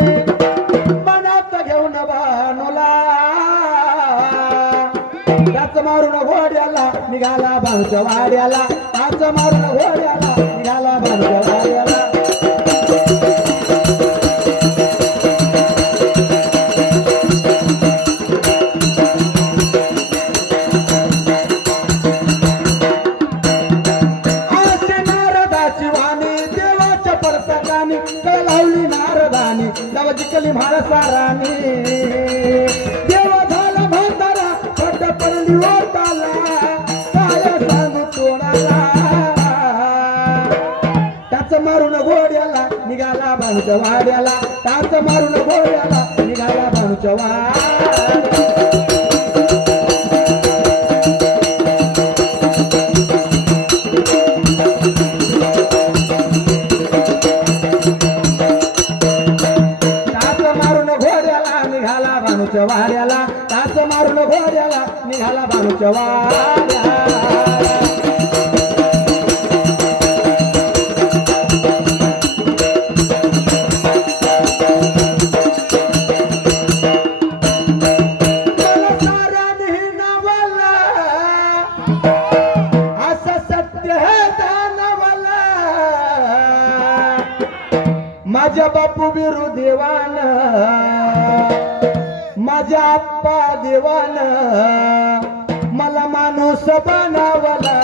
मनात घेऊन भानुला टाच मारून घोड्याला निघाला भाऊच्या वाड्याला टाच मारून घोड्याला निघाला भाऊच्या वाड्याला लावली नारदानी दवा जिकली महाराणी देव झाला म्हातारा पड्ड पडली ओटाला काय सांगू कोणाला टाच मारून घोड्याला निघाला भाऊच्या वाड्याला टाच मारून घोड्याला निघाला भाऊच्या वाड्याला वाड्याला टाच मारून घोड्याला निघाला भाऊच्या वाड्याला असं सत्य हे दानवला माझ्या बापू बिरू देवान माझ्या आप्पा देवान मला माणूस बनावला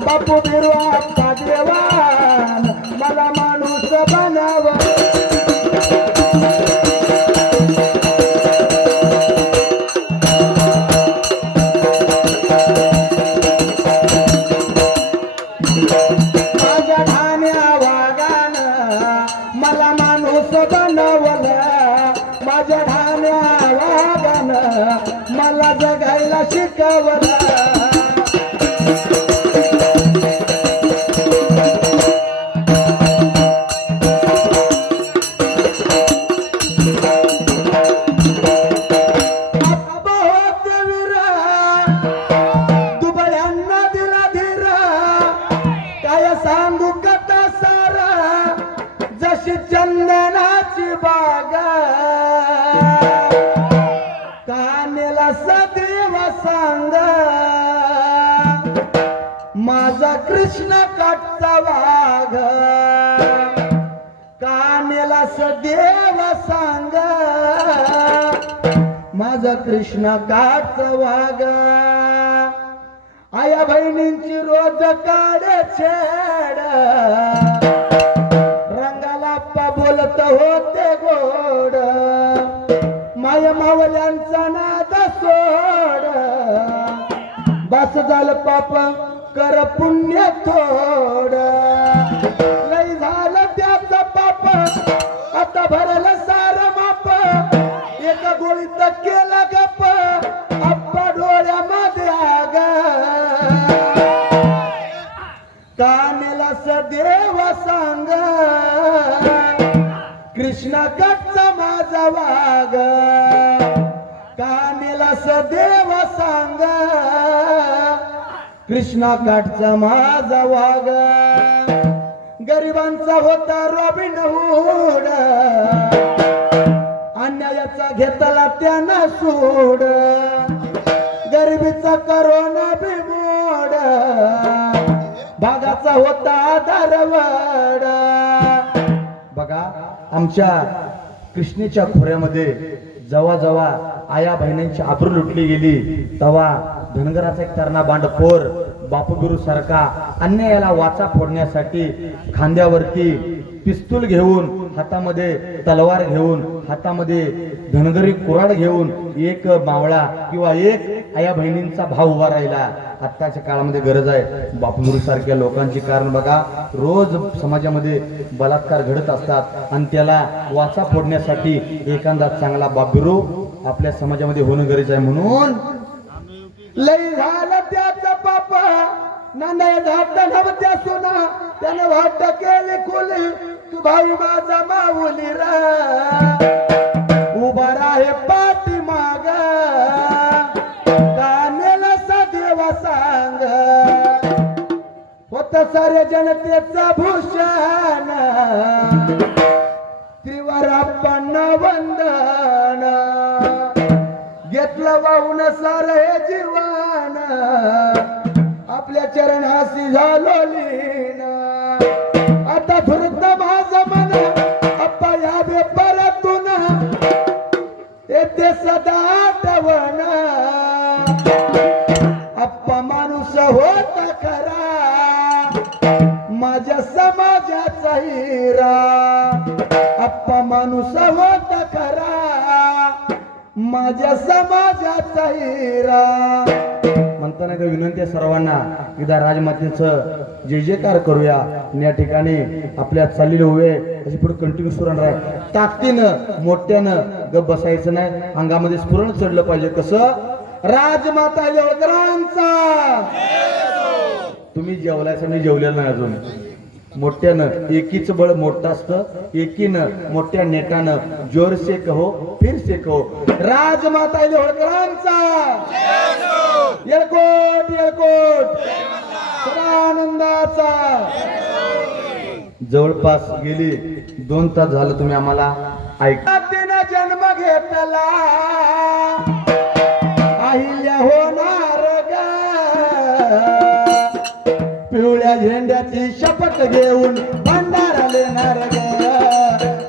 बापू बिरू आप्पा देवान मला माणूस बनावला माझ्या ठाण्या वागान मला माणूस बनवला माझ्या ठाण्या वागान मला जगायला शिकवला दुबळ्यांना दिला धीरा काय सांगू कथा सारा जशी चंदनाची बाग कानेला सदैव सांग माझा कृष्ण काटचा वाघ कानेला सदैव सांग माझा कृष्ण काटचा वाघ आया बहिणींची रोज काढे छेड रंगाला आप्पा बोलत होते गोड माया मावल्यांचा नाद सोड बस झालं पाप कर पुण्य थोड लई झालं त्याचं पाप आता भरलं सार माप एका गोळीत केला गप आप्पा डोळ्यामध्ये आग कानेला सदैव सांग कृष्णा काटचा माझा वाघ कानेला सदैव सांग कृष्णा काटचा माझा वाघ गरिबांचा होता रॉबिन हुड अन्यायाचा घेतला त्यानं सूड गरिबीचा करोना बिमोड भागाचा होता आधारवड बघा आमच्या कृष्णेच्या खोऱ्यामध्ये जेव्हा जेव्हा आया बहिणींची आबरू लुटली गेली तेव्हा धनगराचा एक तरणा बांडपोर बापू बिरू सारखा अन्यायाला वाचा फोडण्यासाठी खांद्यावरती पिस्तूल घेऊन हातामध्ये तलवार घेऊन हातामध्ये धनगरी कुऱ्हाड घेऊन एक मावळा किंवा एक आया बहिणींचा भाव उभा राहिला आत्ताच्या काळामध्ये गरज आहे बापू बिरू सारख्या लोकांची कारण बघा रोज समाजामध्ये बलात्कार घडत असतात आणि त्याला वाचा फोडण्यासाठी एखादा चांगला बापबिरू आपल्या समाजामध्ये होणं गरजेचं आहे म्हणून लई झालं त्याचं पाप नंदाय धाट नवत्या सुना त्याने वाट केली खुली तू भाई माझा माऊली रा उभा राहे पाठी माग कानेला सदैव सांग होत सारे जनतेचा भूषण त्रिवार आपण पाहून सारे जीवन आपल्या चरणाशी झालो लीन आता फुरत माझं मन अप्पा या परतून येते सदा आठवण अप्पा माणूस होता खरा माझ्या समाजाचा हिरा अप्पा माणूस होता खरा माझ्या समाजाचा हिरा म्हणताना एक विनंती आहे सर्वांना एकदा राजमातेचं जय जयकार करूया या ठिकाणी आपल्या चाललेले उभे अशी पुढे कंटिन्यू सुरू राहणार आहे ताकदीनं मोठ्यानं गप बसायचं नाही अंगामध्ये स्फुरण चढलं पाहिजे कसं राजमाता होळकरांचा तुम्ही जेवलायचं मी जेवलेलं नाही अजून मोठ्यानं एकीच बळ मोठं असतं एकीनं मोठ्या नेटानं जोर से कहो फिर से कहो राजमाता होळकरांचा येळकोट येळकोट आनंदाचा जवळपास गेली 2 तास झालं तुम्ही आम्हाला ऐका जन्म घेतला अहिल्या होणार ग पिवळ्या झेंड्याची शपथ घेऊन भंडारा लेणार ग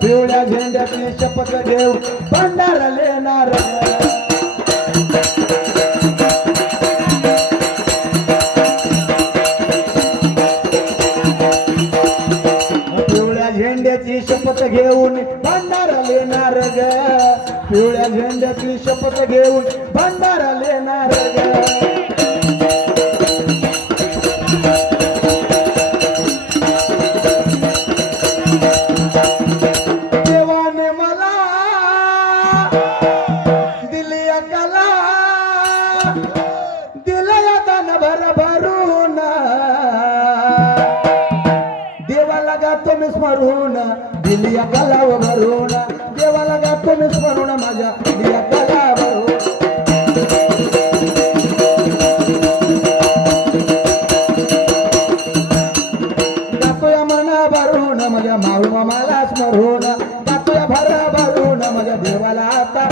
पिवळ्या झेंड्याची शपथ घेऊन भंडारा लेणार ग पिवळ्या झेंड्याची शपथ घेऊन भंडारा लेणार ग पिवळ्या झेंड्याची शपथ घेऊन भंडारा लेणार ग देवाने मला दिली कला दिलया दान भरभरून देवाला गातो मी स्मरून दिली कला भरून देवाला गातो मी स्मरून माझ्या दिल्या कला भरून गातोया मना भरून माझ्या माऊ मामाला स्मरून गातोया भरा भरून माझ्या देवाला आता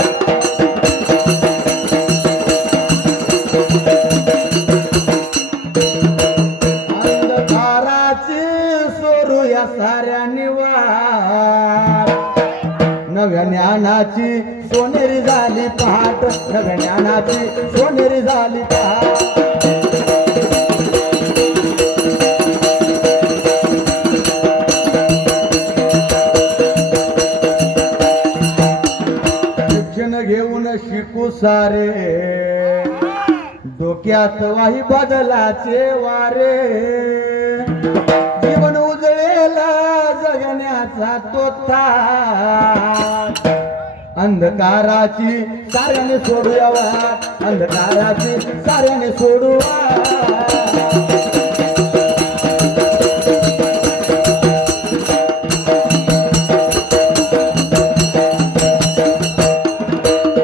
अंधकाराची सोरूया साऱ्या निवार नव्या ज्ञानाची सोनेरी झाली पहाट नव्या ज्ञानाची सोनेरी झाली पहाट शिक्षण घेऊन शिकू सारे डोक्यात वाही बदलाचे वारे जीवन उजळेला जगण्याचा तो थाट अंधकाराची साऱ्याने सोडूया वाट अंधकाराची साऱ्याने सोडूया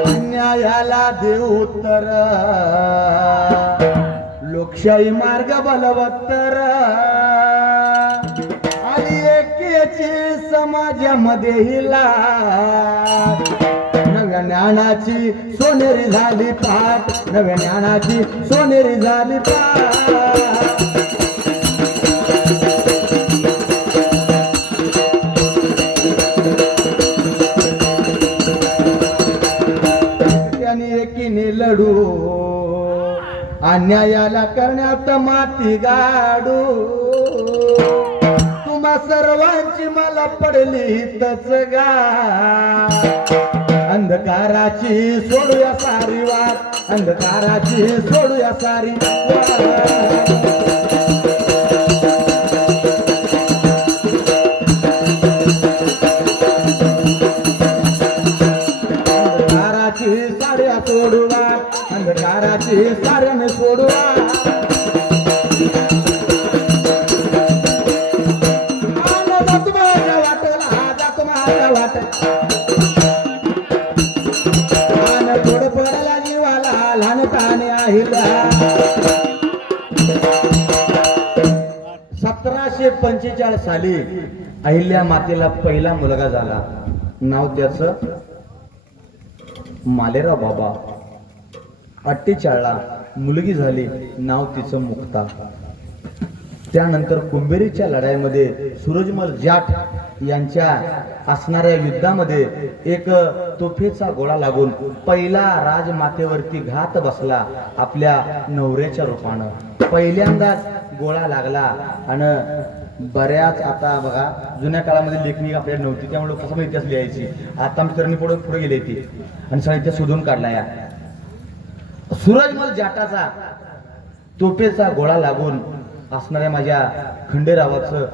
अन्यायाला देऊ उत्तर लोकशाही मार्ग बलवत्तर आणि एकेची समाजामध्ये हिला नव्या ज्ञानाची सोनेरी झाली पाठ नव्या ज्ञानाची सोनेरी झाली पाठ त्याने एकीने लढू अन्यायाला करण्यात माती गाडू तुम्हा सर्वांची मला पडली तच गा अंधकाराची सोडूया सारी वाट अंधकाराची सोडूया सारी वाट अंधकाराची साड्या सोडूया अंधकाराची साऱ्याने सोडूया थोडं पडायला जीवाला लहान पाणी আহিला 1745 साली अहिल्या मातेला पहिला मुलगा झाला नाव त्याचं मालेराव बाबा 48ला मुलगी झाली, नाव तिचं मुक्ता. त्यानंतर कुंभेरीच्या लढाईमध्ये सूरजमल जाट यांच्या असणाऱ्या युद्धामध्ये एक तोफेचा गोळा लागून पहिला राजमातेवरती घात बसला आपल्या नवऱ्याच्या रूपानं. पहिल्यांदाच गोळा लागला आणि बऱ्याच आता बघा जुन्या काळामध्ये लेखणी आपल्याला नव्हती, त्यामुळे कसं इतिहास लिहायची. आता मित्रांनी पुढे पुढे गेले ती आणि सगळ्या इतिहास शोधून काढला. या सूरजमल जाटाचा तोफेचा गोळा लागून असणाऱ्या माझ्या खंडेरावाचं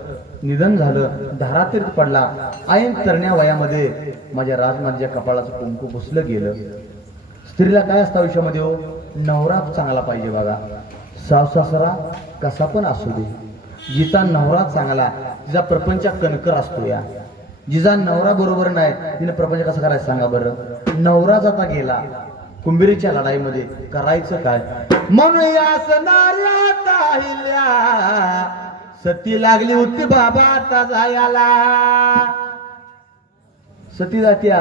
निधन झालं, धारातीर्थ पडला. ऐन तरण्या वयामध्ये माझ्या राजमातेच्या कपाळाचं कुंकू पुसलं गेलं. स्त्रीला काय असतं आयुष्यामध्ये हो, नवरा चांगला पाहिजे बघा. सासरा कसा पण असू दे, जिचा नवरा चांगला, जिचा प्रपंच कणकर असतो. या जिचा नवरा बरोबर नाही तिने प्रपंच कसं करायचं सांगा बरं. नवराच आता गेला कुंभेरीच्या लढाईमध्ये, करायचं काय. म्हणून या असणाऱ्या ताहिल्या सती लागली होती बाबा आता जायला. सती जात्या,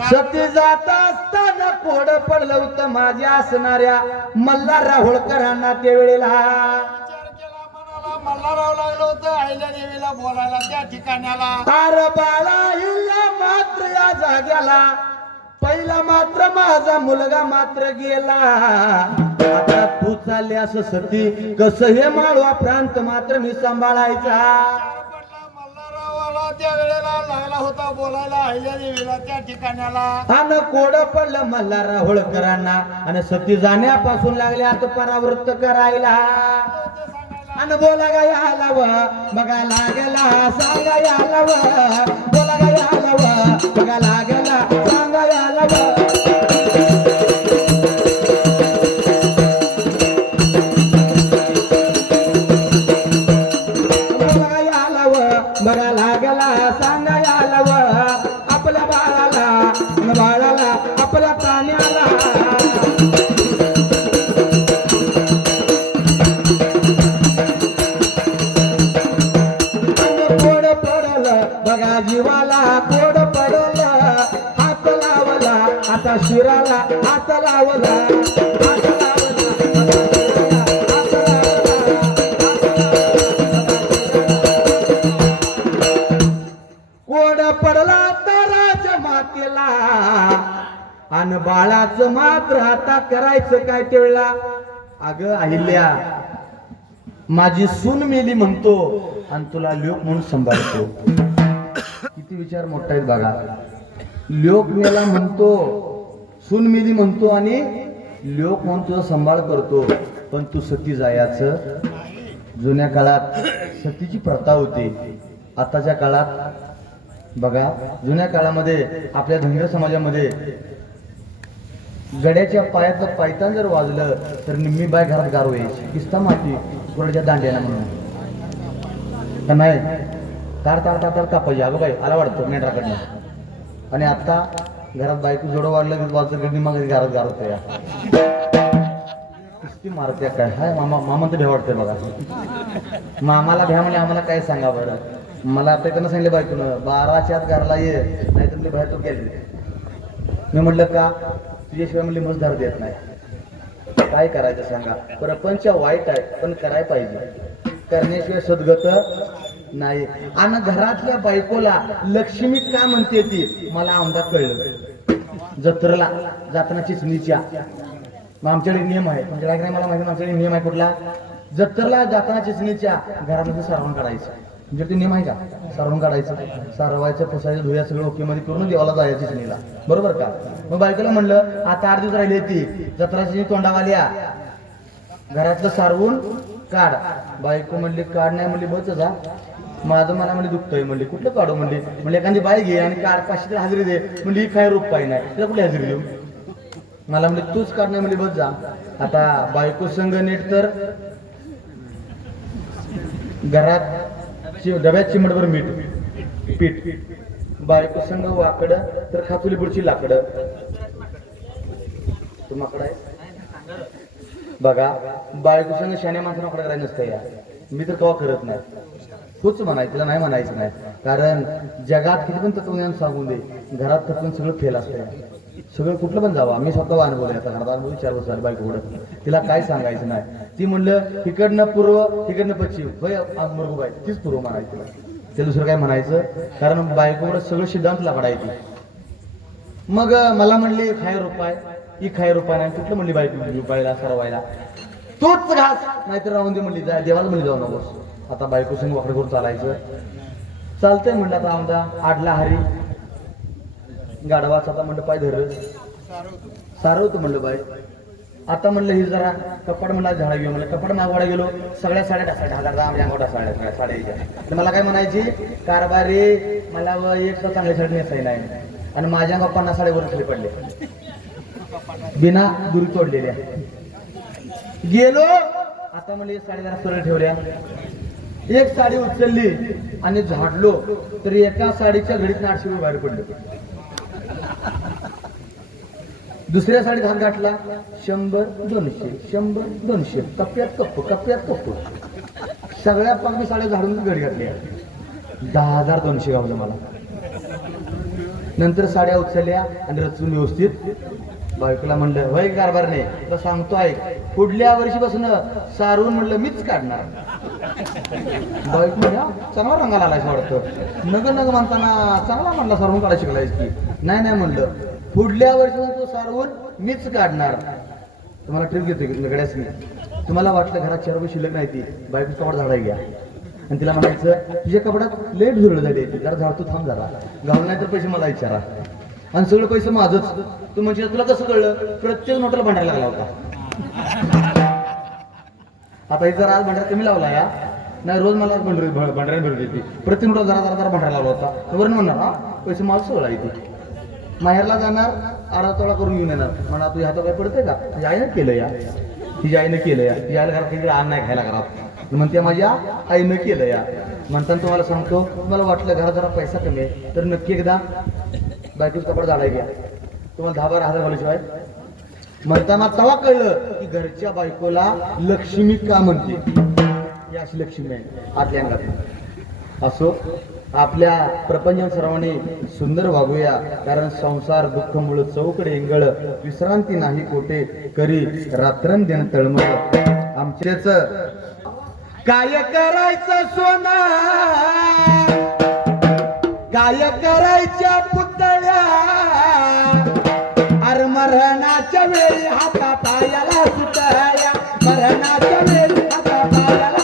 सती जात असताना कोड पडलं होतं माझ्या असणाऱ्या मल्हारराव होळकरांना त्यावेळेला. मल्हारराव लागलं होतं आईल्या देवीला बोलायला त्या ठिकाण्याला. अरे बाळा हिला मात्र या जाग्याला पहिला मात्र माझा मुलगा मात्र गेला. आता तू चालले असं सती कसं हे माळवा प्रांत मात्र मी सांभाळायचा. मल्हाररावाला त्या वेळेला लागला होता बोलायला आईल्या देवीला त्या ठिकाण्याला. आणि कोड पडलं मल्हारराव होळकरांना आणि सती जाण्यापासून लागले आता परावृत्त करायला. आणि बोला गा याला व बघा लागला सांगा याला व बोला गा याला व बघा लागला सांगा याला व. बघा लागला सांगा याला व आपल्या बाळाला आपल्या प्राण्याला. कोड पडलं बघा जीवाला, कोड पडलं हात लावला आता शिराला, हात लावला हात लावला. कोड पडला तर राजमातेला आणि बाळाचं मात्र आता करायचं काय त्यावेळेला. अगं अहिल्या माझी सून मेली म्हणतो आणि तुला लोक म्हणून सांभाळतो. किती विचार मोठा आहेत बघा. लोक मेला म्हणतो, सून मेली म्हणतो आणि लोक म्हणून तुझा सांभाळ करतो. पण तू सती जायचं. जुन्या काळात सतीची प्रथा होती. आताच्या काळात बघा जुन्या काळामध्ये आपल्या धनगर समाजामध्ये गड्याच्या पायातलं पायतान जर वाजलं तर निम्मी बाय घरात गार व्हायची. किस्ता माती कोणाच्या दांड्याला म्हणून का नाही तार तार तार तार कापायची. अगं बाई आला वाटतं मेंढराकडनं. आणि आता घरात बायको जोडं वाढलं की वाजलं निम्मा घरात गार होतं. या किस्ती मारते काय हाय मामा तर भ्या वाटतंय बघा. मामाला भ्या म्हणजे आम्हाला काय सांगा बरं. मला आता त्यांना सांगितलं बायकोनं 12च्या आत घरला ये नाही तर मी बाहेर तो गेले. मी म्हटलं का तुझ्याशिवाय म्हणले मजदार देत नाही. काय करायचं सांगा. प्रपंच वाईट आहे पण करायला पाहिजे, करण्याशिवाय सद्गत नाही. आणि घरातल्या बायकोला लक्ष्मी का म्हणते ती मला आमदा कळलं. जत्रेला जाताना चिचणीच्या मग आमच्याकडे नियम आहे, तुमच्याकडे नाही मला माहिती. आमच्याकडे नियम आहे कुठला. जत्रेला जाताना चिचणीच्या घरामध्ये सारवण काढायचं. म्हणजे ते नियम आहे का. सारवून काढायचं, सारवायचं, पुसायचं, धुया सगळं ओके मध्ये करून देवाला जायचं चिचणीला. बरोबर का. मग बायकोला म्हणलं आता 8 दिवस राहिले ती जत्राची तोंडावाली घरातलं सारवून काढ. बायको म्हणली काढ नाही म्हणली बच जा. माझं मला म्हणली दुखतंय म्हणली. कुठलं काढू म्हणली एखादी बाई घे आणि काढ 500 हजेरी दे म्हणली. काय रूप पाय नाही तिला कुठली हजेरी देऊ. मला म्हणली तूच काढ नाही म्हणली बच जा. आता बायको संघ नीट तर घरात डब्यात चिमटभर मीठ पीठ, बायको संघ वाकड तर खाचुली पुढची लाकड. तू माकड आहे बघा. बायको संघ शाण्या माणसानं वाकड करायचं नसतं. या मी तर कवा करत नाही. तूच म्हणायचं, तिला नाही म्हणायचं नाही. कारण जगात किती पण तत्वज्ञान सांगून दे, घरात तत्वज्ञान सगळं फेल असतं. सगळं कुठलं पण जावा. मी स्वतः अनुभव आता घरात अनुभव 4 वर्ष झाले बायको पुढं. तिला काय सांगायचं नाही. ती म्हणलं इकडनं पूर्व इकडनं पश्चिम होय मुरगूबाई तीच पूर्व म्हणायची तिला. ते दुसरं काय म्हणायचं, कारण बायकोवर सगळं सिद्धांत लाकडायची. मग मला म्हणली खाय रुपाय ही खाय रुपाय नाही. कुठलं म्हणली बायको रुपायला सरवायला तोच घास नाहीतर राहून दे म्हणली. जा देवाला म्हणली जाऊ नकोस. आता बायको संग वाकडे करून चालायचं. चालतंय म्हणलं. आता आमदा आडला हरी गाढवाचा आता म्हणलं पाय धर सारवतो म्हणलं बाय. आता म्हणलं ही जरा कपाट म्हणला झाडा घेऊ म्हणलं. कपाट मागवाडा गेलो सगळ्या साड्या ढासा आमच्या अंगोटा साड्या साड्या मला काय म्हणायची कारभारी मला एक तर चांगली साडी नेसाई नाही आणि माझ्या गप्पांना साड्यावर खाली पडले बिना दुरी तोडलेल्या. गेलो आता म्हणलं एक साडी जरा सरळ ठेवल्या. एक साडी उचलली आणि झाडलो तर एका साडीच्या घडीत 800 बाहेर पडले. दुसऱ्या साडीत हात गाठला 100 200 100 200 कप्प्यात कप्पू सगळ्या पाकमी साड्या झाडून घडी घातल्या. 10,200 गावलं मला. नंतर साड्या उचलल्या आणि रचून व्यवस्थित बायकोला म्हणलं वय कारभार नाही तर सांगतो ऐक पुढल्या वर्षीपासून सारून म्हणलं मीच काढणार. बायको म्हणजे चांगला रंगाला आलायच वाटतं. नग नग म्हणताना चांगला म्हणला सारून काढायला शिकलायस की. नाही म्हणलं पुढल्या वर्षी तो सारवून मीच काढणार. तुम्हाला ट्रिप घेतोय की गड्यास मी. तुम्हाला वाटलं घरात 4 रुपये शिल्लक नाही ती बायको कपडा झाडा घ्या आणि तिला म्हणायचं तुझ्या कपड्यात लेट झुरळ झाली जरा झाडतो थांब जरा घालून नाही तर पैसे मला विचारा आणि सगळं पैसे माझंच. तू म्हणजे तुला कसं कळलं प्रत्येक नोटाला भांडायला लागला होता. आता इथं आज भांडार कमी लावला या नाही रोज मला भांडाऱ्या भेट देते. प्रत्येक नोटा जरा जरा भांडायला लागला होता. बरं म्हणणार हा पैसे मला सगळं येते. माहेरला जाणार आडातोडा करून घेऊन येणार म्हणा तुझ्या हातात काय पडतंय का तुझ्या आईनं केलं या तिच्या आईनं केलं या तिच्या आईला घरात काही आण नाही खायला घरात म्हणते माझ्या आईनं केलं या म्हणताना तुम्हाला सांगतो. तुम्हाला वाटलं घरात जरा पैसा कमी आहे तर नक्की एकदा बायकोच कपडा झाडाय घ्या. तुम्हाला 10-12 हजार घालूशिवाय म्हणताना तेव्हा कळलं की घरच्या बायकोला लक्ष्मी का म्हणते. ही अशी लक्ष्मी आहे आतल्या अंगात. असो आपल्या प्रपंच सर्वांनी सुंदर वागूया कारण संसार दुःख मुळ चौकडे इंगळ विश्रांती नाही कोठे करी रात्रंदिन तळमळ. आमचेच काय करायचं सोना काय करायच्या पुतळ्या अर मरणाच्या वेळी हाता पायाला सुतळ्या मरणाच्या वेळी हाता पायाला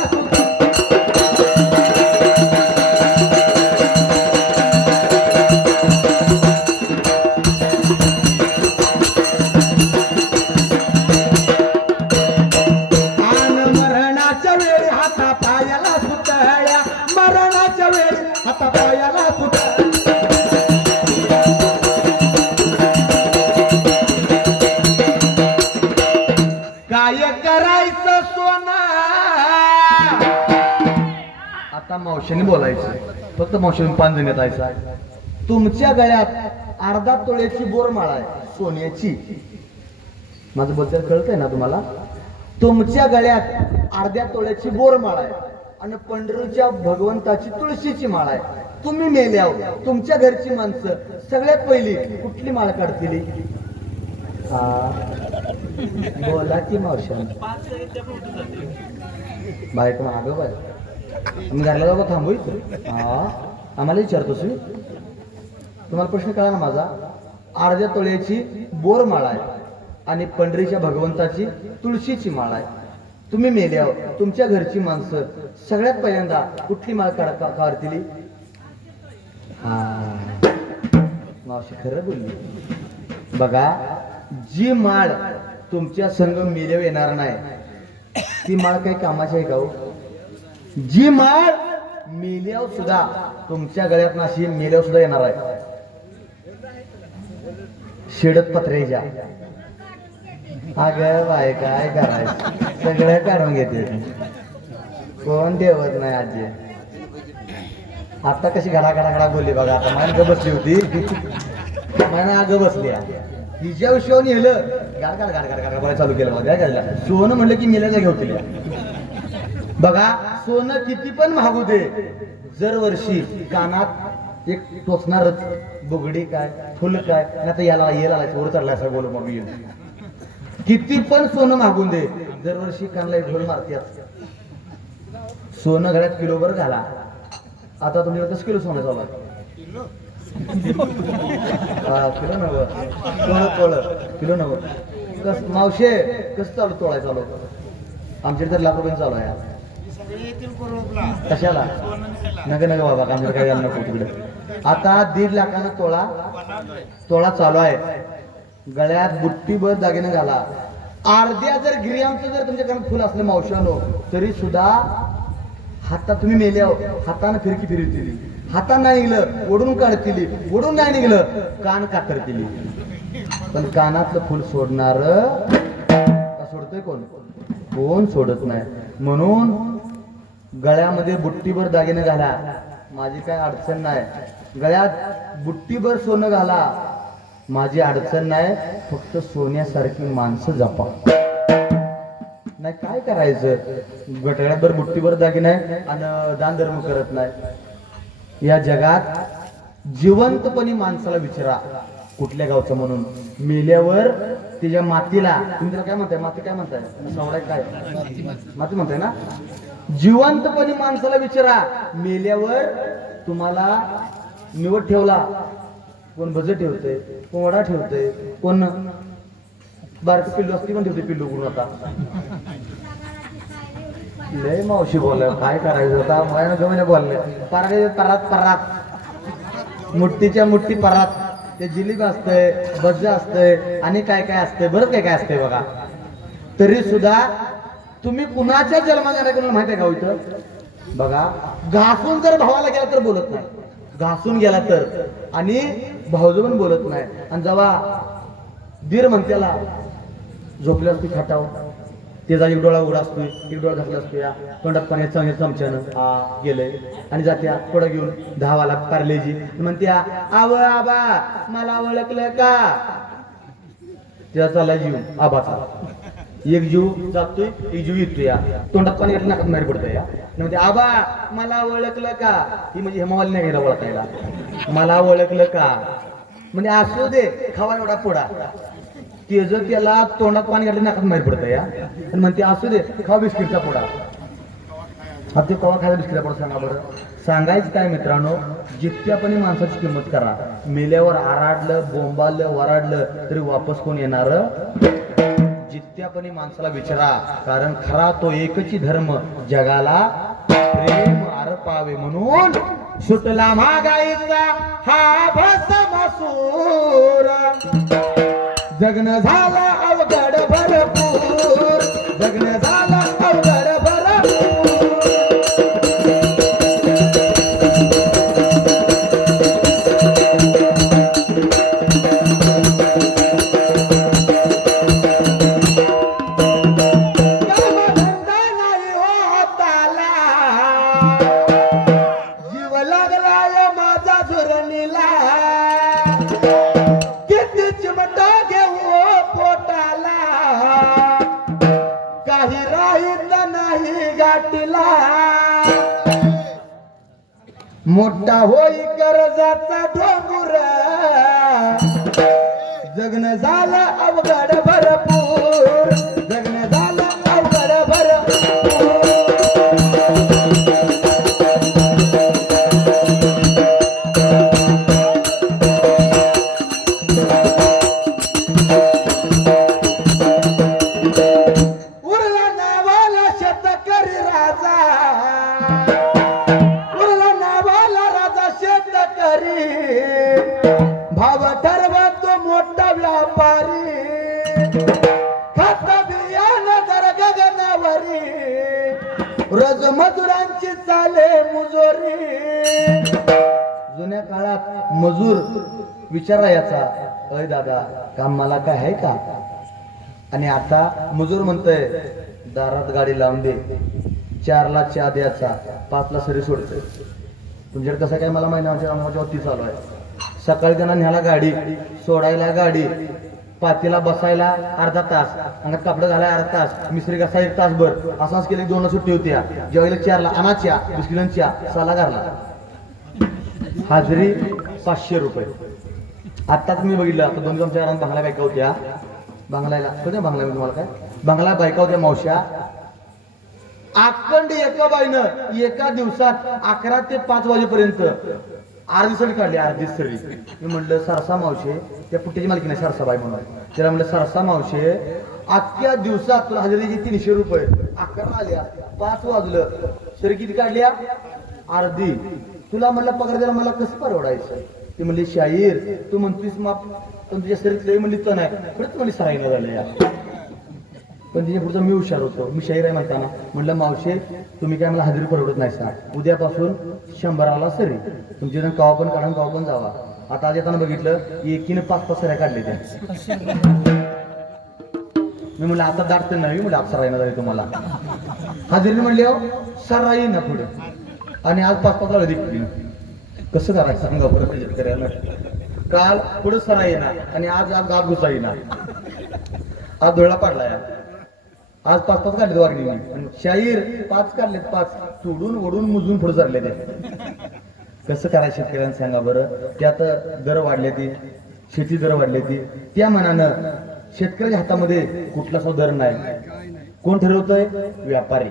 करायचं सोना. आता मावशीने बोलायचं फक्त मावशीने 5 जण येतायचा. तुमच्या गळ्यात अर्धा तोळ्याची बोरमाळ आहे सोन्याची. माझं बोलतं कळतंय ना तुम्हाला. तुमच्या गळ्यात अर्ध्या तोळ्याची बोरमाळ आहे आणि पंढरीच्या भगवंताची तुळशीची माळ आहे. तुम्ही मेल्यावर तुमच्या घरची माणसं सगळ्यात पहिली कुठली माळ काढतील. बोला की मावशी बायको मागं बाय तुम्ही घरला जाऊ थांबू इथं. आम्हाला विचारतोस तुम्हाला प्रश्न कळा ना माझा. अर्ध्या तोळ्याची बोरमाळ आहे आणि पंढरीच्या भगवंताची तुळशीची माळ आहे. तुम्ही मेल्यावर तुमच्या घरची माणसं सगळ्यात पहिल्यांदा कुठली माळ काढतील. मावशी खरं बोलली. बघा जी माळ तुमच्या संग मेल्यावर येणार नाही ती माळ काही कामाची आहे का हो. जी माळ मेल्यावर सुद्धा तुमच्या गळ्यात नाशी मेल्यावर सुद्धा येणार आहे शेडत पत्र्याच्या. अगं बाय काय करायचं सगळं काढून घेते कोण देवत नाही आजी. आता कशी घडा बोलली बघा. आता मान ग बसली होती मान अगं बसली हिच्या विषयावर नेलं गाड बोलायला चालू केलं मध्ये. सोनं म्हणलं की मेल्याला घेऊ. बघा सोनं किती पण महागू दे जर वर्षी कानात एक टोचणारच बुगडी काय फुल काय नाही तर याला वर चढलाय असं बोलू मग मी. किती पण सोनं मागून दे, दरवर्षी कानला एक ढोल मारते. सोनं गळ्यात किलोभर घाला. आता तुमच्याकडे कसं किलो सोनं चालू आहे? किलो नव्वद किलो नव्वद. कस मावशे कसं चालू तोळाय चालू? आमच्या तर लाख रुपये चालू आहे. कशाला नग बाबा आमच्याकडे काय झालं नको तिकडे. आता 1.5 लाखाचा तोळा चालू आहे. गळ्यात बुट्टीभर दागिने घाला. अर्ध्या जर गिर्यामचं जर तुमच्या कानात फुल असलं मावशानो तरी सुद्धा हातात तुम्ही मेल्यावर हाताने फिरकी फिरवतील. हातात नाही निघलं ओढून काढतील, ओढून नाही निघलं कान कातरतील. पण कानातलं फुल सोडणार सोडतोय कोण? कोण सोडत नाही. म्हणून गळ्यामध्ये बुट्टीभर दागिने घाला. माझी काय अडचण नाही. गळ्यात बुट्टीभर सोनं घाला. माझी अडचण नाही. फक्त सोन्यासारखी माणसं जपा. नाही काय करायचं? गटळ्याभर बुट्टीभर दागिने आणि दान धर्म करत नाही. या जगात जिवंतपणी माणसाला विचारा कुठल्या गावचं म्हणून. मेल्यावर तिच्या मातीला तुम्ही त्याला काय म्हणताय? माती काय म्हणताय? सवडाय काय माती म्हणताय ना? जिवंतपणी माणसाला विचारा मेल्यावर तुम्हाला निवड ठेवला. कोण भज ठेवतंय, कोण वडा ठेवतंय, कोण बारक पिल्लू असते पण ठेवते पिल्लू करून. आता लय मावशी बोललं काय करायचं होता मला बोलले. परात मुठ्ठीच्या मुठ्ठी परात ते जिलीब असतंय, भज असतंय आणि काय काय असतंय, बरं काय काय असतंय बघा. तरी सुद्धा तुम्ही कुणाच्या जन्माला कोणाला माहिती आहे का? इथं बघा घासून जर भावाला गेला तर बोलत नाही, घासून गेला तर. आणि भाऊजो पण बोलत नाही. आणि जेव्हा दीर म्हणत्याला झोपल्या असते खाटावर, त्याचा एक डोळा उघडा असतोय, एक डोळा झाकला असतो. या तोंडात पाणी चमच्यानं गेलंय आणि जात्या थोडं घेऊन 10 वाला पार्लेजी म्हणत्या आव आबा मला ओळखलं का? त्याचा चालला जीव आबाचा. एक जीव जातोय, एक जीव येतोय. या तोंडात पाणी घातलं नाकात बाहेर पडतंय. या म्हणजे आबा मला ओळखलं का? ही म्हणजे हेमावाली नाही गेला ओळखायला. मला ओळखलं का म्हणजे असू दे खावा एवढा पोडा. ते जर त्याला तोंडात पाणी घातलं नाकात बाहेर पडतंय. या म्हणते असू दे खावा बिस्किटचा पोडा. हा ते कवा खायला बिस्किटचा पोडा सांगा बरं? सांगायचं काय मित्रांनो? जित्यापणी माणसाची किंमत करा. मेल्यावर आराडलं बोंबालं वराडलं तरी वापस कोण येणार? जित्यापणी माणसाला विचारा. कारण खरा तो एकची धर्म जगाला प्रेम अर्पावे. म्हणून सुटला महागाईचा हा भस्मासूर. जगन झाला अवघड भरपूर, जगन झाला अवघड भरपूर. मोठा होई कर्जाचा डोंगर, जगन झालं अवघड भरपूर, जगन झालं अवघड भरपूर. उरला नावाला शेतकरी राजा, भाव ठरवतो मोठा व्यापारी, खत बियाण दर गगनावरी, रोज मजुरांची चाले मुजोरी. जुन्या काळात मजूर विचारा याचा, अय दादा काम मला काय आहे का? आणि आता मजूर म्हणतोय दारात गाडी लावून दे, 4ला चहा द्यायचा, 5ला सरी सोडतोय. तुमच्याकडे कसं काय मला महिन्याच्या वरती चालू आहे. सकाळी त्यांना न्यायला गाडी, सोडायला गाडी, पातीला बसायला अर्धा तास, अंगात कापड घालाय अर्धा तास, मिस्त्री कसा 1 तासभर. असंच केले 2ला सुट्टी होती. जेवायला 4ला अनाच्या बिस्किटांच्या 6ला घरला. हाजरी 500 रुपये. आत्ताच मी बघितलं, आता दोन आमच्या घरात बांगला बायका होत्या, बांगलायला कधी बांगला तुम्हाला काय बांगला बायका होत्या मावश्या, अखंड एका बाईनं एका दिवसात 11 ते 5 वाजेपर्यंत अर्धी सरी काढली, अर्धी सरी. मी म्हणलं सरसा मावशे, त्या पुट्टीची मालकी नाही सरसाबाई म्हणून, त्याला म्हणलं सरसा मावशे अख्ख्या दिवसात तुला हजेरीची 300 रुपये, 11 आल्या 5 वाजलं, सरी किती काढल्या अर्धी, तुला म्हणलं पगार द्यायला मला कसं परवडायचं. ती म्हणली शाहीर तू म्हणतोस माप, पण तुझ्या सरीत लई म्हणली तर नाही खरंच म्हणली सराईनं झालं या. पण तिच्या पुढचा मी हुशार होतो, मी शाहीर आहे म्हणताना म्हणलं मावशे तुम्ही काय मला हजेरी परवडत नाही सा, उद्यापासून 100 सरी तुमची जण कवा पण काढून कवा पण जावा. आता आज येताना बघितलं एकीने 5-5 सऱ्या काढल्या त्या. मी म्हणलं आता दाट तर नाही, म्हणलं आज सराईनं झाली तुम्हाला हजेरी म्हणली हो सराई ना पुढे, आणि आज 5-5 झालं देखील. कसं करायचं सांगा बरं शेतकऱ्याला. काल पुढे सराई ना आणि आज आज गाव घुसा येईना, आज डोळा पाडलाय, आज 5-5 काढले वागणी, आणि शाहीर 5 काढलेत 5 तोडून ओढून मुजून पुढे चालले ते. कसं करायचं शेतकऱ्यांना सांगा बरं. त्यात दर वाढले ती, शेती दर वाढले ती, त्या मनानं शेतकऱ्याच्या हातामध्ये कुठला सुद्धा दर नाही. कोण ठरवतोय? व्यापारी.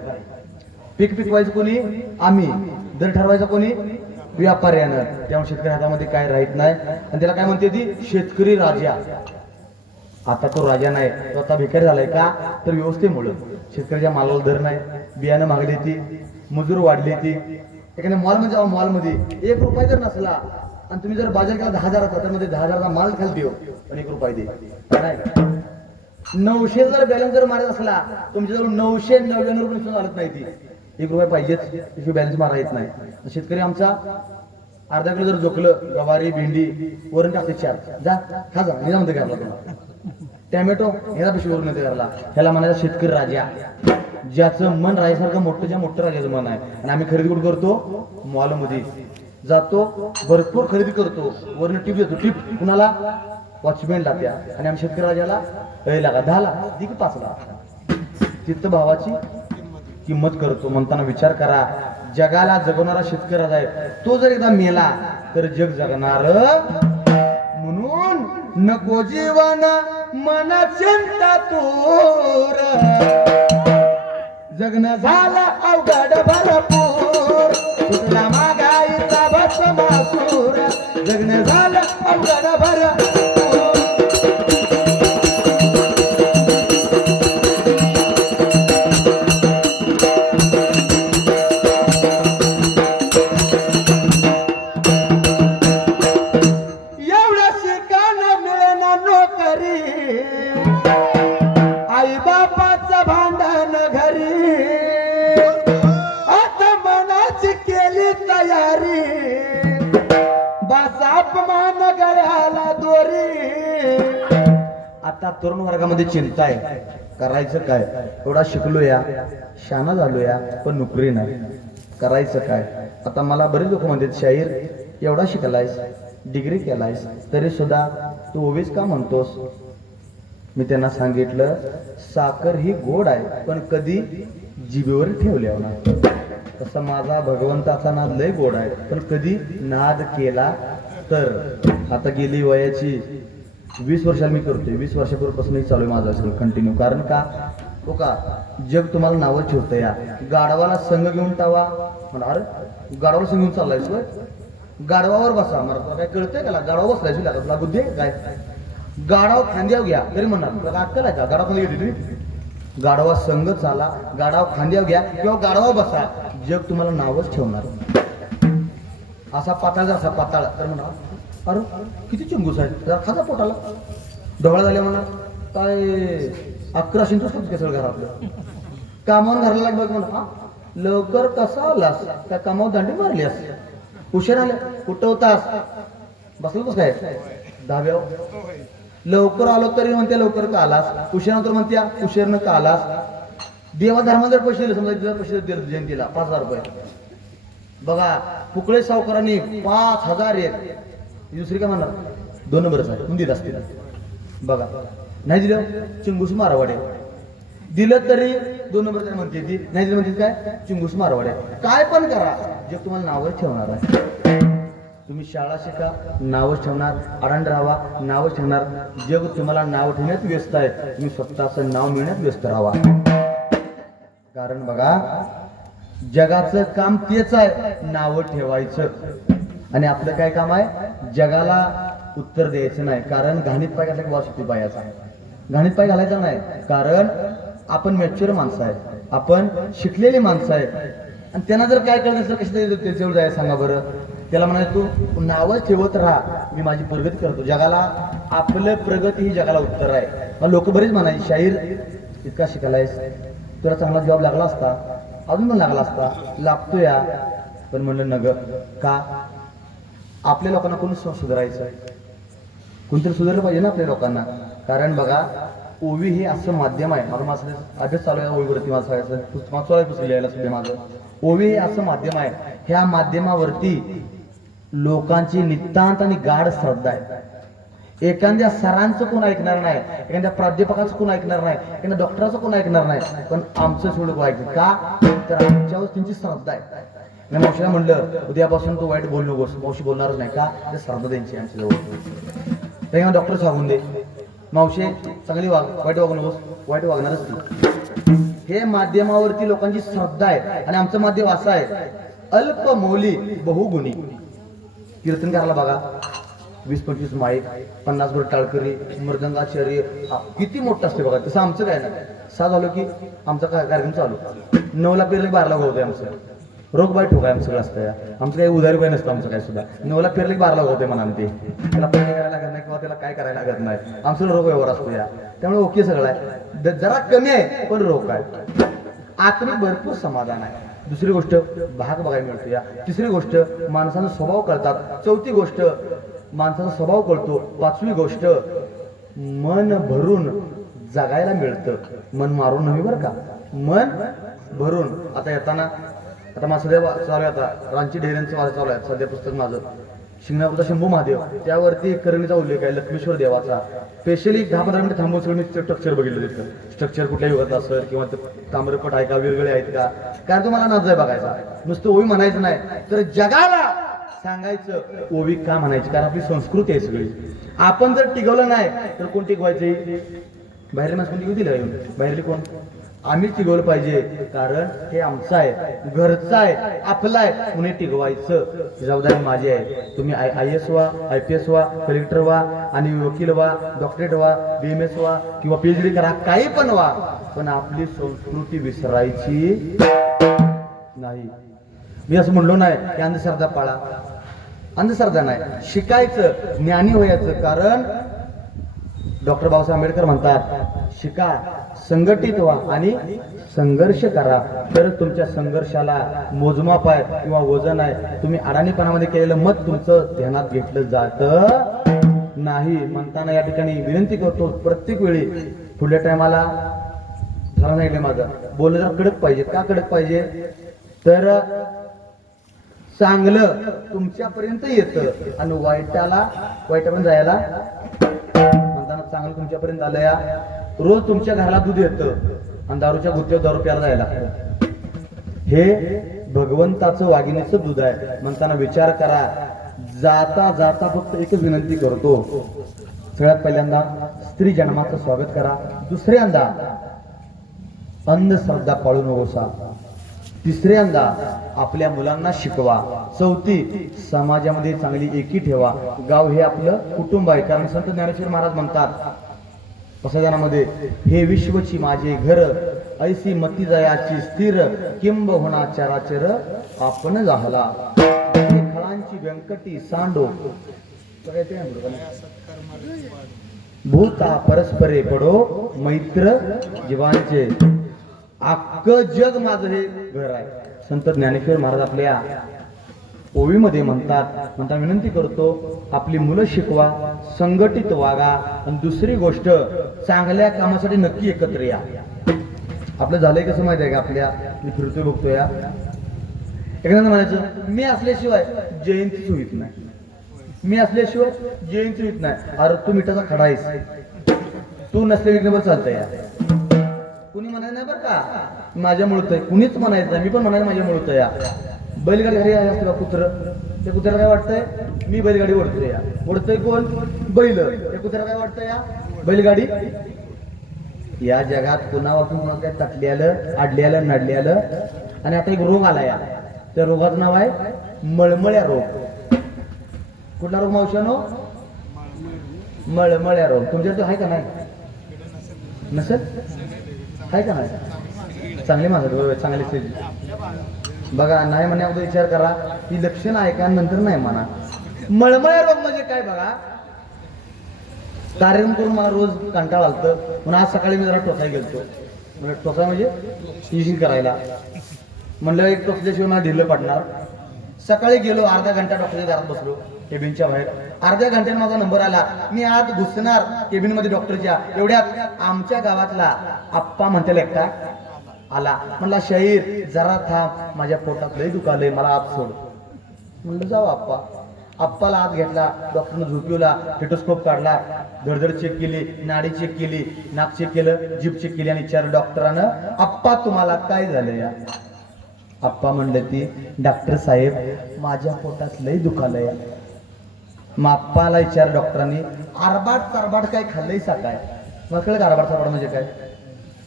पीक पिकवायचं कोणी? आम्ही. दर ठरवायचा कोणी? व्यापाऱ्यानं. त्यामुळे शेतकरी हातामध्ये काय राहत नाही, आणि त्याला काय म्हणते ती शेतकरी राजा. आता तो राजा नाही, तो आता भिकारी झालाय. का तर व्यवस्थेमुळं शेतकऱ्याच्या मालाला दर नाही, बियाणं मागली ती, मजूर वाढली ती. एखाद्या मॉलमध्ये जावा, मॉलमध्ये 1 रुपया जर नसला आणि तुम्ही जर बाजार केला 10,000चा, तर मध्ये 10,000चा माल खाली देऊ पण 1 रुपया दे. 900 जर बॅलन्स जर मारत असला तुमच्याजवळ 999 रुपये सुद्धा चालत नाही, ती 1 रुपया पाहिजेच, त्याशिवाय बॅलन्स मारा येत नाही. शेतकरी आमचा अर्धा किलो जर झोकलं गवारी भेंडी वरण टाकते 4 जा खा जा निजामध्ये घ्यायला तुला, टॅमॅटो ह्याला पिशवी वरून येते घरला. ह्याला म्हणायचं शेतकरी राजा, ज्याचं मन राहायसारखं मोठं मोठं राजाचं मन आहे. आणि आम्ही खरेदी कुठं करतो? मॉलमध्ये जातो, भरपूर खरेदी करतो, वरनं टिप देतो. टिप कुणाला? वॉचमॅनला त्या. आणि आम्ही शेतकरी राजाला लागा 10 ला दी की 5 ला. तिथं भावाची किंमत करतो. म्हणताना विचार करा, जगाला जगवणारा शेतकरी राजा आहे, तो जर एकदा मेला तर जग जगणार. म्हणून नको जीवन मन चिंता तूर, जगणं झालं अवघड भरपूर, तुला मागाईचा बस मासूर, जगणं झालं अवघड भरपूर. एवढं शिकायला मिळेना नोकरी, आई बापाचं भांडण घरी, आता मनाची केली तयारी, बस अपमान गळ्याला दोरी. आता तरुण वर्गामध्ये चिंता आहे, करायचं काय? एवढा शिकलो या, शाना झालो या, पण नोकरी नाही, करायचं काय? आता मला बरेच लोक म्हणतात शाहीर एवढा शिकलायस, डिग्री केलायस, तरी सुद्धा तू ओवीस का म्हणतोस? मी त्यांना सांगितलं साखर ही गोड आहे, पण कधी जिभेवर ठेवल्यावर नाही. तसं माझा भगवंताचा नाद लय गोड आहे, पण कधी नाद केला तर. आता गेली वयाची 20 वर्षाला मी करतोय, 20 वर्षापूर्वीपासून चालू आहे माझं सगळं कंटिन्यू. कारण का हो का जग तुम्हाला नावं ठेवतं या. गाढवाला संघ घेऊन टावा म्हणा, अरे गाढवाला संघ घेऊन चाललायस होय, गाढवावर बसा. मला काय कळतंय का? गाढवा बसलायस तुला बुद्धी काय? गाढव खांद्यावर घ्या तरी म्हणणार तुला अक्कल आहे का? गाढवा खांद्या घेते तुम्ही, गाढवा संघ चाला, गाढव खांद्यावर घ्या किंवा गाढवा बसा, जग तुम्हाला नावच ठेवणार. असा पाताळ असा पाताळ तर म्हणा, अरे किती चिंगूस आहे, जरा खाजा पोटाला. ढवळा झाल्या म्हणा, काय 11 शिंतोस केसळ घरातलं कामावून घराला लाग बघ म्हणा. लवकर कसा आलास? त्या कामावर दांडी मारलीस, उशीर आल्या, कुठं होतास? बसलो होतास काय धाब्यावर? लवकर आलो तरी म्हणते लवकर का आलास, उशिरानंतर म्हणत्या उशीरनं का आलास. देवा धर्माला जर पैसे दिले, समजा पैसे दिले जयंतीला 5,000 रुपये, बघा फुकळे सावकारांनी 5,000 एक, दुसरी काय म्हणणार 2 नंबरच आहे म्हणून देत असतील. बघा नाही दिलं चिंगूस मारवाडे, दिलं तरी 2 नंबर म्हणते ती, नाही दिलं म्हणते काय चिंगूस मारवाडे. काय पण करा, जग तुम्हाला नावावर ठेवणार आहे. तुम्ही शाळा शिका, नावच ठेवणार, आडंड राहावा, नावच ठेवणार. जग तुम्हाला नाव ठेवण्यात व्यस्त आहे, तुम्ही स्वतःचं नाव मिळण्यात व्यस्त राहावा. कारण बघा, जगाचं काम तेच आहे, नाव ठेवायचं. आणि आपलं काय काम आहे? जगाला उत्तर द्यायचं नाही. कारण घाणीत पाय घातला की वर सुट्टी पायाचा. घाणीत पाय घालायचा नाही, कारण आपण मॅच्युअर माणसं आहे, आपण शिकलेली माणसं आहे. आणि त्यांना जर काय कळलं नसेल, कसं त्याच्यावर जायचं सांगा बरं. त्याला म्हणायचं तू नावच ठेवत राहा, मी माझी प्रगती करतो. जगाला आपलं प्रगती ही जगाला उत्तर आहे. लोक बरीच म्हणायची, शाहीर इतका शिकायलायस, तुला चांगला जॉब लागला असता, अजून पण लागला असता, लागतो या. पण म्हणलं नग का, आपल्या लोकांना कोणी सुधारायचं, कोणतरी सुधारलं पाहिजे ना आपल्या लोकांना. कारण बघा, ओवी हे असं माध्यम आहे. माझं माझं अभ्यास चालू आहे ओवीवरती, माझं सांगायचं पुस्तक लिहायला सध्या माझं. ओवी हे असं माध्यम आहे, ह्या माध्यमावरती लोकांची नितांत आणि गाढ श्रद्धा आहे. एखाद्या सरांचं कोण ऐकणार नाही, एखाद्या प्राध्यापकाचं कोण ऐकणार नाही, एखाद्या डॉक्टराचं कोण ऐकणार नाही, पण आमचं सोडून ऐकतं का, तर आमच्यावर त्यांची श्रद्धा आहे. मावशीला म्हणलं उद्यापासून तू वाईट बोलू नकोस, मावशी बोलणारच नाही का, ते श्रद्धा त्यांची आमच्या जवळ. तेव्हा डॉक्टर सांगून दे, मावशी चांगली वाईट वागू नकोस, वाईट वागणारच ती. हे माध्यमावरती लोकांची श्रद्धा आहे. आणि आमचं माध्यम असं आहे, अल्पमौली बहुगुणी. कीर्तन करायला बघा, 20-25 माईक, 50 वर टाळकरी, मृदंगाचार्य, किती मोठं असते बघा. तसं आमचं काय नाही. 6 झालो की आमचा कार्यक्रम चालू, 9ला पेरले 12ला होतोय. आमचं रोग बाय ठोकाय आमचं सगळं असतं. आमचं काही उधारी काय नसतं, आमचं काय सुद्धा 9ला पेरले 12ला होते म्हणा. ते त्याला पाणी करायला लागत नाही किंवा त्याला काय करायला लागत नाही, आमचं रोग व्यवहार असतो या. त्यामुळे ओके सगळं आहे, जरा कमी आहे पण रोग काय, आत्मिक भरपूर समाधान आहे. दुसरी गोष्ट भाग बघायला मिळतो या. तिसरी गोष्ट माणसाचा स्वभाव कळतात. चौथी गोष्ट माणसाचा स्वभाव कळतो. 5वी गोष्ट मन भरून जगायला मिळतं, मन मारून नव्हे बरं का, मन भरून. आता येताना आता माझं सध्या चालू आहे, आता रांची डेऱ्यांचं माझं चालू आहे सध्या पुस्तक माझं, शिंगणापूरचा शंभू महादेव, त्यावरती करणीचा उल्लेख आहे, लक्ष्मेश्वर देवाचा. स्पेशली 10-15 मिनिट थांबून सगळं मी स्ट्रक्चर बघितलं तिथं. स्ट्रक्चर कुठल्या युगात असेल किंवा ताम्रपट आहे का, वेगवेगळे आहेत का, कारण तुम्हाला नाच आहे बघायचा. नुसतं ओवी म्हणायचं नाही, तर जगाला सांगायचं ओवी का म्हणायची, कारण आपली संस्कृती आहे सगळी. आपण जर टिकवलं नाही तर कोण टिकवायचे? बाहेरली माणसं कोण टिकवू दिलं येऊन? बाहेरली कोण? आम्ही टिकवलं पाहिजे, कारण हे आमचं आहे, घरचं आहे, आपलं आहे, कुणी टिकवायचं जबाबदारी माझी आहे. तुम्ही IAS व्हा, IPS व्हा, कलेक्टर व्हा, आणि वकील व्हा, डॉक्टरेट व्हा, BMS व्हा किंवा PhD करा, काही पण व्हा, पण आपली संस्कृती विसरायची नाही. मी असं म्हणलो नाही की अंधश्रद्धा पाळा, अंधश्रद्धा नाही, शिकायचं, ज्ञानी व्हायचं. कारण डॉक्टर बाबासाहेब आंबेडकर म्हणतात, शिका, संघटित व्हा आणि संघर्ष करा, तर तुमच्या संघर्षाला मोजमाप आहे किंवा वजन आहे. तुम्ही अडाणीपणामध्ये केलेलं मत तुमचं ध्यानात घेतलं जात नाही. म्हणताना या ठिकाणी विनंती करतो, प्रत्येक वेळी पुढल्या टायमाला झाला नाही माझं बोलणं जरा कडक पाहिजे. का कडक पाहिजे? तर चांगलं तुमच्यापर्यंत येतं आणि वाईटापर्यंत जायला, म्हणताना चांगलं तुमच्यापर्यंत आलं या. रोज तुमच्या घराला दूध येतं आणि दारूच्या गुत्त्यावर दारू प्यायला जायला, हे भगवंताचं वाघिणीचं दूध आहे. म्हणताना विचार करा. जाता जाता फक्त एकच विनंती करतो, सगळ्यात पहिल्यांदा स्त्री जन्माचं स्वागत करा. दुसऱ्यांदा अंधश्रद्धा पाळू नकोसा. तिसऱ्यांदा आपल्या मुलांना शिकवा. चौथी समाजामध्ये चांगली एकी ठेवा. गाव हे आपलं कुटुंब आहे, कारण संत ज्ञानेश्वर महाराज म्हणतात प्रसादानामध्ये, हे विश्वची माझे घर, ऐसी मती जयाची स्थिर, किंब होणा चराचर आपण झाला. खळांची व्यंकटी सांडो भूता परस्परे पडो मैत्र जीवांचे. अख्खं जग माझं हे घर आहे. संत ज्ञानेश्वर महाराज आपल्या ओवीमध्ये म्हणतात. विनंती करतो, आपली मुलं शिकवा, संघटित वागा, आणि दुसरी गोष्ट चांगल्या कामासाठी नक्की एकत्र या. आपलं झालंय कसं माहिती आहे का, आपल्या मी फिरतोय बघतोय या, एखाद्यानं म्हणायचं मी असल्याशिवाय जयंती होत नाही, मी असल्याशिवाय जयंती होत नाही. अरे तू मिठाचा खडा आहेस, तू नसल्या विकण्यावर चालतंय या. कुणी म्हणायचं नाही बरं का माझ्या मुळत आहे, कुणीच म्हणायचं नाही, मी पण म्हणायचं माझ्या मुळत या. बैलगाडी घरी असते बा कुत्र, त्या कुत्र्याला काय वाटतंय मी बैलगाडी ओढतोय या. ओढतोय कोण? बैल. हे कुत्र्याला काय वाटतं या? बैलगाडी. या जगात कुणापासून कुणा काय तटली आलं, आडली आलं, नडली आलं. आणि आता एक रोग आला या. त्या रोगाचं नाव आहे मळमळ्या रोग. कुठला रोग मावशानो? मळमळ्या रोग. तुमच्याकडे आहे का नाही? नसेल? आहे का नाही? चांगली माणसं, चांगली स्थिती बघा. नाही म्हणण्याबद्दल विचार करा. ही लक्षण आहे का? नंतर नाही म्हणा. मळमळ्या रोग म्हणजे काय बघा. कार्यक्रम करून मला रोज कंटाळा आलतं म्हणून आज सकाळी मी जरा टोचाय गेलतो. म्हणजे टोचा म्हणजे इशिंग करायला म्हणलं एक टोचल्याशिवाय मला ढिल्लं पडणार. सकाळी गेलो, अर्धा घंटा डॉक्टरच्या दारात बसलो केबिनच्या बाहेर. अर्ध्या घंट्याने माझा नंबर आला. मी आत घुसणार केबिन मध्ये डॉक्टरच्या. एवढ्यात आमच्या गावातला आप्पा म्हणतेला एकटा आला. म्हणला शाहीर जरा थांब, माझ्या पोटात लय दुखालय, मला आत सोड. म्हणलं जाऊ आप्पा. आप्पाला आत घेतला. डॉक्टरनं झोपवला, स्टेटोस्कोप काढला, धडधड चेक केली, नाडी चेक केली, नाक चेक केलं, जीभ चेक केली आणि विचारलं डॉक्टरानं, आप्पा तुम्हाला काय झालं या? आप्पा म्हणले ती डॉक्टर साहेब माझ्या पोटात लय दुखालय. मग आप्पाला विचार डॉक्टरांनी, आरबाट चारबाट काय खाल्लंय सा काय? मग कळलं का आरबाट चारबाट म्हणजे काय?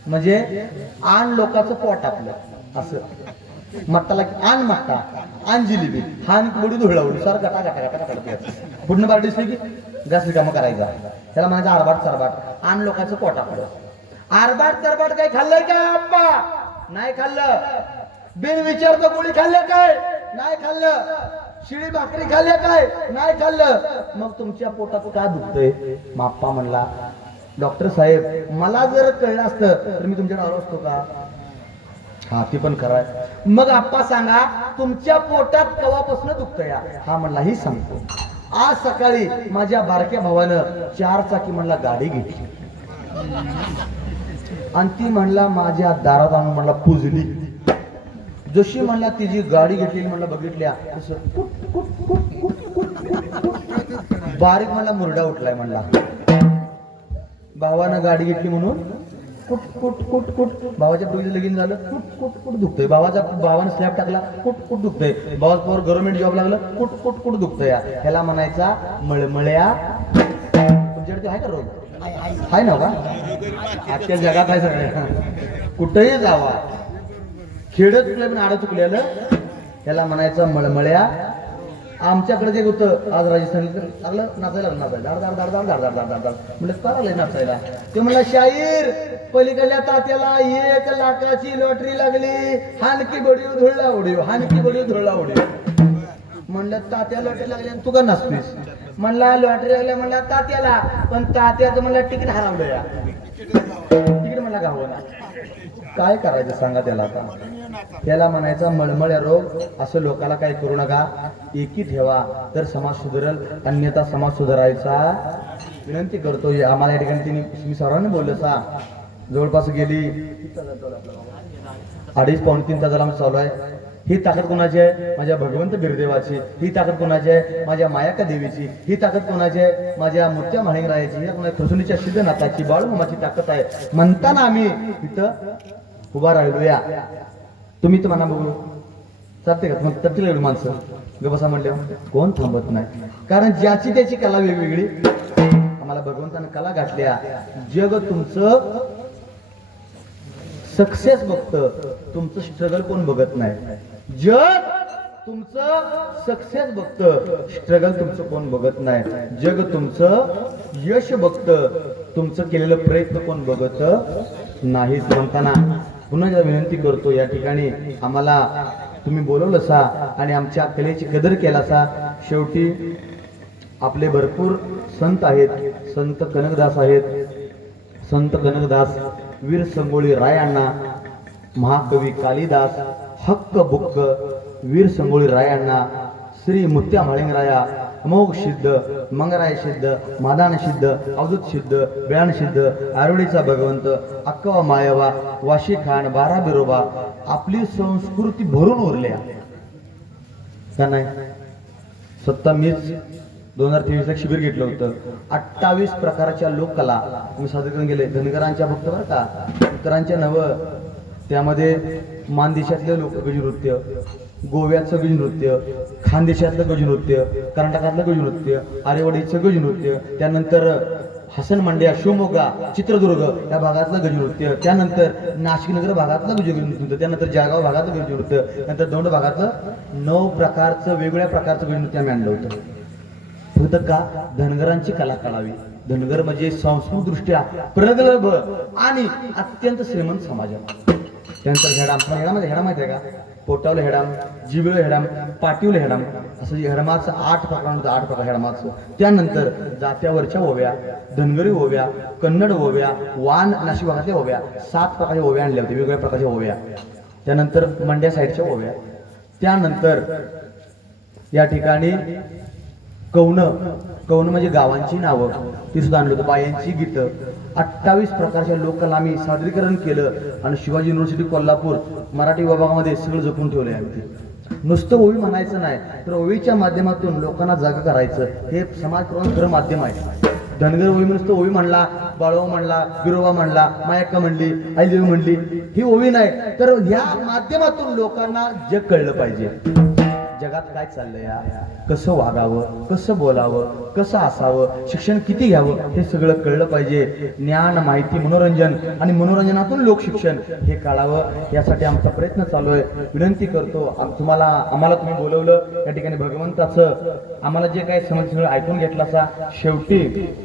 म्हणजे आण लोकांचं पोट आपलं असं. मट्टाला आण मट्टा, आण जिलेबी, हान बुडी धुळा उडी सार गटा गटा गटा गटा पुढनं बार दिसली की घास रिकामं करायचा. त्याला म्हणायचं आरबाट चारबाट. आण लोकांचं पोट आपलं. आरबाट चारबाट काय खाल्लंय काय आप्पा? नाही खाल्लं. बिन विचारता गोळी खाल्लं काय? नाही खाल्लं. शिळी भाकरी खाल्ल्या काय? नाही खाल्लं. मग तुमच्या पोटात का दुखतंय? माप्पा म्हणला, डॉक्टर साहेब मला जर कळलं असतं तर मी तुमच्याकडे आलो असतो का? हा ती पण खरं आहे. मग आप्पा सांगा तुमच्या पोटात कवापासून दुखतंय? हा म्हणला ही सांगतो. आज सकाळी माझ्या बारक्या भावानं 4 चाकी म्हणला गाडी घेतली आणि ती म्हणला माझ्या दारात आणून म्हणला पुजली. जशी म्हणला तिची गाडी घेतलेली म्हणला बघितल्या तसं बारीक म्हणला मुरडा उठलाय म्हणला. भावानं गाडी घेतली म्हणून कुट कुट कुट कुट. भावाच्या डोईचं लगीन झालं, कुट कुट कुट दुखतंय. भावानं स्लॅब टाकला, कुट कुट दुखतंय. भावाचं पोर गव्हर्नमेंट जॉब लागलं, कुट कुट कुट दुखतंय. ह्याला म्हणायचा मळमळ्या. तुमच्याकडे आहे का रोग? आहे ना का? आजच्या जगात आहे सगळ्या. कुठेही जावा, खेडत चुकलं पण आडं चुकलेलं ह्याला म्हणायचं मळमळ्या. आमच्याकडे जे होतं आज राजस्थानी लागलं नाचायला नाचायला दाड दाड दाड दाड दाड दाड दाड दाड म्हणलं चाललंय नाचायला. ते म्हणलं शाहीर पलीकडल्या तात्याला 1 लाखाची लॉटरी लागली, हानकी बडीव धुळला उडीव, हानकी बडीव धुळला उडीव. म्हणलं तात्या लॉटरी लागली आणि तू का नाचतोस? म्हणला लॉटरी लागल्या म्हणला तात्याला, पण तात्याचं म्हणलं तिकीट हरवलं या. तिकीट म्हणला गावं ना. काय करायचं सांगा त्याला आता? त्याला म्हणायचा मळमळ्या रोग. असं लोकाला काय करू नका. एकी ठेवा तर समाज सुधारेल, अन्यथा समाज सुधारायचा विनंती करतो. आम्हाला या ठिकाणी मी सर्वांनी बोललो सा जवळपास गेली 2.5-3 तासाला आमचं चालू आहे. ही ताकद कोणाची आहे? माझ्या भगवंत बिरदेवाची. ही ताकद कोणाची आहे? माझ्या मायाका देवीची. ही ताकद कोणाची आहे? माझ्या मोठ्या म्हाळिंगरायाची. ही कोणा खरसुनीच्या सिद्धनाथाची, बाळूमामाची ताकद आहे. म्हणताना आम्ही इथं उभा राहिलो या. तुम्ही तर म्हणा बघू चालते का? मग तटतील एवढी माणसं गबसा म्हणले कोण थांबत नाही. कारण ज्याची त्याची कला वेगवेगळी. आम्हाला भगवंतानं कला घातल्या. जग तुमचं सक्सेस बघतं, तुमचं स्ट्रगल कोण बघत नाही. जग तुमचं सक्सेस बघतं, स्ट्रगल तुमचं कोण बघत नाही. जग तुमचं यश बघतं, तुमचं केलेलं प्रयत्न कोण बघत नाहीच. म्हणताना पुन्हा विनंती करतो, या ठिकाणी आम्हाला तुम्ही बोलवलं सा आणि आमच्या कलेची कदर केला सा. शेवटी आपले भरपूर संत आहेत. संत कनकदास आहेत. संत कनकदास, वीर संगोळी रायांना, महाकवी कालिदास, हक्क बुक्क, वीर संगोळी रायांना, श्री मुत्या म्हाळिंगराया, अमोघ सिद्ध, मंगराय सिद्ध, मादान सिद्ध, अवधूत सिद्ध, ब्याण सिद्ध, आरोडीचा भगवंत, अक्कवा मायवा, वाशी खान, 12 बिरोबा. आपली संस्कृती भरून उरल्या का नाही? स्वतः मीच 2023 शिबिर घेतलं होतं. 28 प्रकारच्या लोककला मी सादर करून गेले. धनगरांच्या भक्त बरं का, इतरांच्या नवं. त्यामध्ये मानदेशातले लोकगीत नृत्य, गोव्याचं गजनृत्य, खानदेशातलं गजनृत्य, कर्नाटकातलं गजनृत्य, आरेवाडीचं गजनृत्य, त्यानंतर हसन मंड्या, शिवमोगा, चित्रदुर्ग या भागातलं गजनृत्य, त्यानंतर नाशिक नगर भागातलं गजनृत्य, त्यानंतर जळगाव भागातलं गजनृत्य, नंतर दौंड भागातलं 9 प्रकारचं वेगवेगळ्या प्रकारचं गजनृत्य आम्ही आणलं होतं. फक्त का धनगरांची कला कळावी. धनगर म्हणजे सांस्कृतिकदृष्ट्या प्रगल्भ आणि अत्यंत श्रीमंत समाज आहे. त्यानंतर हेडाम, हेडामध्ये हेडाम माहिती आहे का? पोटावलं हेडाम, जिबळं हेडाम, पाटिवलं हेडाम, असं हेडमाचं 8 प्रकार होतं, 8 प्रकार हेडमाचं. त्यानंतर जात्यावरच्या ओव्या, धनगरी ओव्या, कन्नड ओव्या, वान नाशिक भागातल्या ओव्या, 7 प्रकारच्या ओव्या आणल्या होत्या, वेगवेगळ्या प्रकारच्या ओव्या. त्यानंतर मंड्या साईडच्या ओव्या. त्यानंतर या ठिकाणी कौन म्हणजे गावांची नावं ती सुद्धा आणलं होतं. बायांची गीतं, 28 प्रकारच्या लोककला आम्ही सादरीकरण केलं आणि शिवाजी युनिव्हर्सिटी कोल्हापूर मराठी विभागामध्ये सगळं जपून ठेवलंय आम्ही. नुसतं ओवी म्हणायचं नाही तर ओवीच्या माध्यमातून लोकांना जागा करायचं हे समाजप्रबोधन खरं माध्यम आहे. धनगर ओवी नुसतं ओवी म्हणला, बाळवा म्हणला, बिरोबा म्हणला, मायक्का म्हणली, आईदेवी म्हणली, ही ओवी नाही तर ह्या माध्यमातून लोकांना जग कळलं पाहिजे. जगात काय चाललंय, कसं वागावं, कसं बोलावं, कसं असावं, शिक्षण किती घ्यावं हे सगळं कळलं पाहिजे. ज्ञान, माहिती, मनोरंजन आणि मनोरंजनातून लोकशिक्षण हे कळावं यासाठी आमचा प्रयत्न चालू आहे. विनंती करतो आम्हाला तुम्ही बोलवलं या ठिकाणी भगवंताचं आम्हाला जे काही समज सगळं ऐकून घेतलं असा. शेवटी